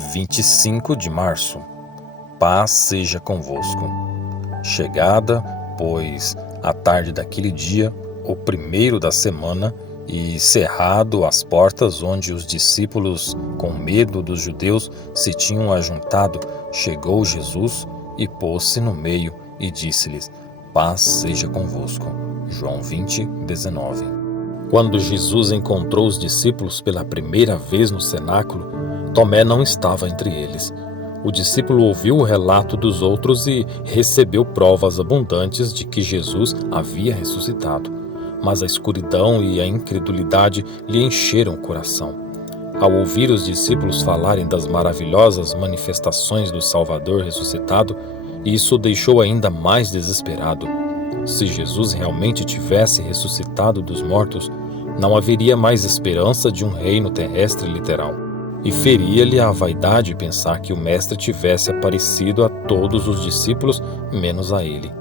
25 de março. Paz seja convosco. Chegada, pois, a tarde daquele dia, o primeiro da semana, e cerrado as portas onde os discípulos, com medo dos judeus, se tinham ajuntado, chegou Jesus e pôs-se no meio e disse-lhes: Paz seja convosco. João 20, 19. Quando Jesus encontrou os discípulos pela primeira vez no cenáculo, Tomé não estava entre eles. O discípulo ouviu o relato dos outros e recebeu provas abundantes de que Jesus havia ressuscitado. Mas a escuridão e a incredulidade lhe encheram o coração. Ao ouvir os discípulos falarem das maravilhosas manifestações do Salvador ressuscitado, isso o deixou ainda mais desesperado. Se Jesus realmente tivesse ressuscitado dos mortos, não haveria mais esperança de um reino terrestre literal. E feria-lhe a vaidade pensar que o Mestre tivesse aparecido a todos os discípulos, menos a ele.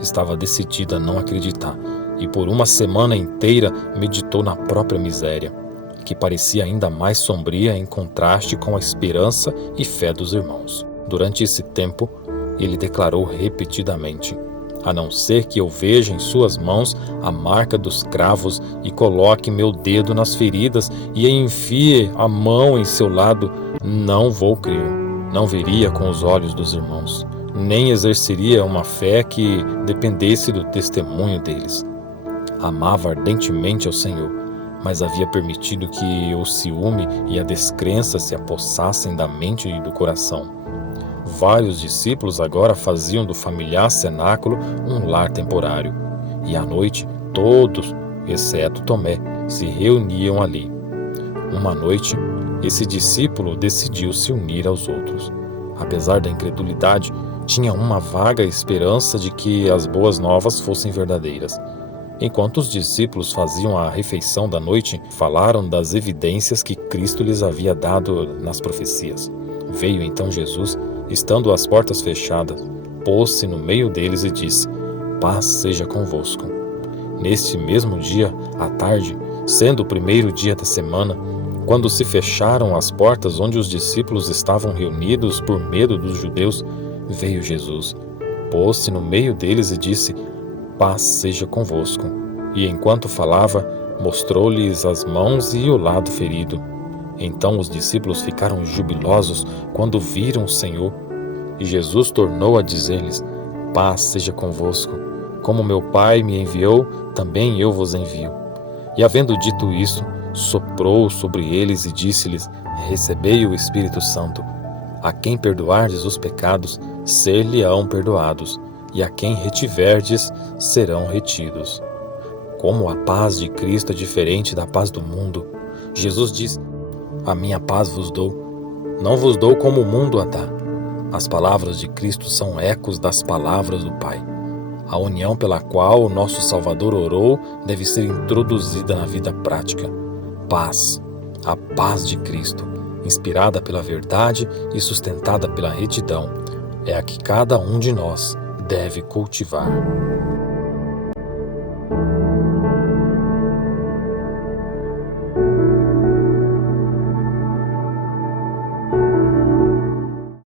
Estava decidida a não acreditar, e por uma semana inteira meditou na própria miséria, que parecia ainda mais sombria em contraste com a esperança e fé dos irmãos. Durante esse tempo, ele declarou repetidamente: a não ser que eu veja em suas mãos a marca dos cravos e coloque meu dedo nas feridas e enfie a mão em seu lado, não vou crer. Não veria com os olhos dos irmãos, nem exerceria uma fé que dependesse do testemunho deles. Amava ardentemente ao Senhor, mas havia permitido que o ciúme e a descrença se apossassem da mente e do coração. Vários discípulos agora faziam do familiar cenáculo um lar temporário, e à noite todos, exceto Tomé, se reuniam ali. Uma noite, esse discípulo decidiu se unir aos outros. Apesar da incredulidade, tinha uma vaga esperança de que as boas novas fossem verdadeiras. Enquanto os discípulos faziam a refeição da noite, falaram das evidências que Cristo lhes havia dado nas profecias. Veio então Jesus, estando as portas fechadas, pôs-se no meio deles e disse: Paz seja convosco. Neste mesmo dia, à tarde, sendo o primeiro dia da semana, quando se fecharam as portas onde os discípulos estavam reunidos por medo dos judeus, veio Jesus, pôs-se no meio deles e disse: Paz seja convosco. E enquanto falava, mostrou-lhes as mãos e o lado ferido. Então os discípulos ficaram jubilosos quando viram o Senhor. E Jesus tornou a dizer-lhes: Paz seja convosco. Como meu Pai me enviou, também eu vos envio. E havendo dito isso, soprou sobre eles e disse-lhes: Recebei o Espírito Santo. A quem perdoardes os pecados, ser-lhe-ão perdoados, e a quem retiverdes, serão retidos. Como a paz de Cristo é diferente da paz do mundo, Jesus diz: A minha paz vos dou, não vos dou como o mundo a dá. As palavras de Cristo são ecos das palavras do Pai. A união pela qual o nosso Salvador orou deve ser introduzida na vida prática. Paz, a paz de Cristo, inspirada pela verdade e sustentada pela retidão, é a que cada um de nós deve cultivar.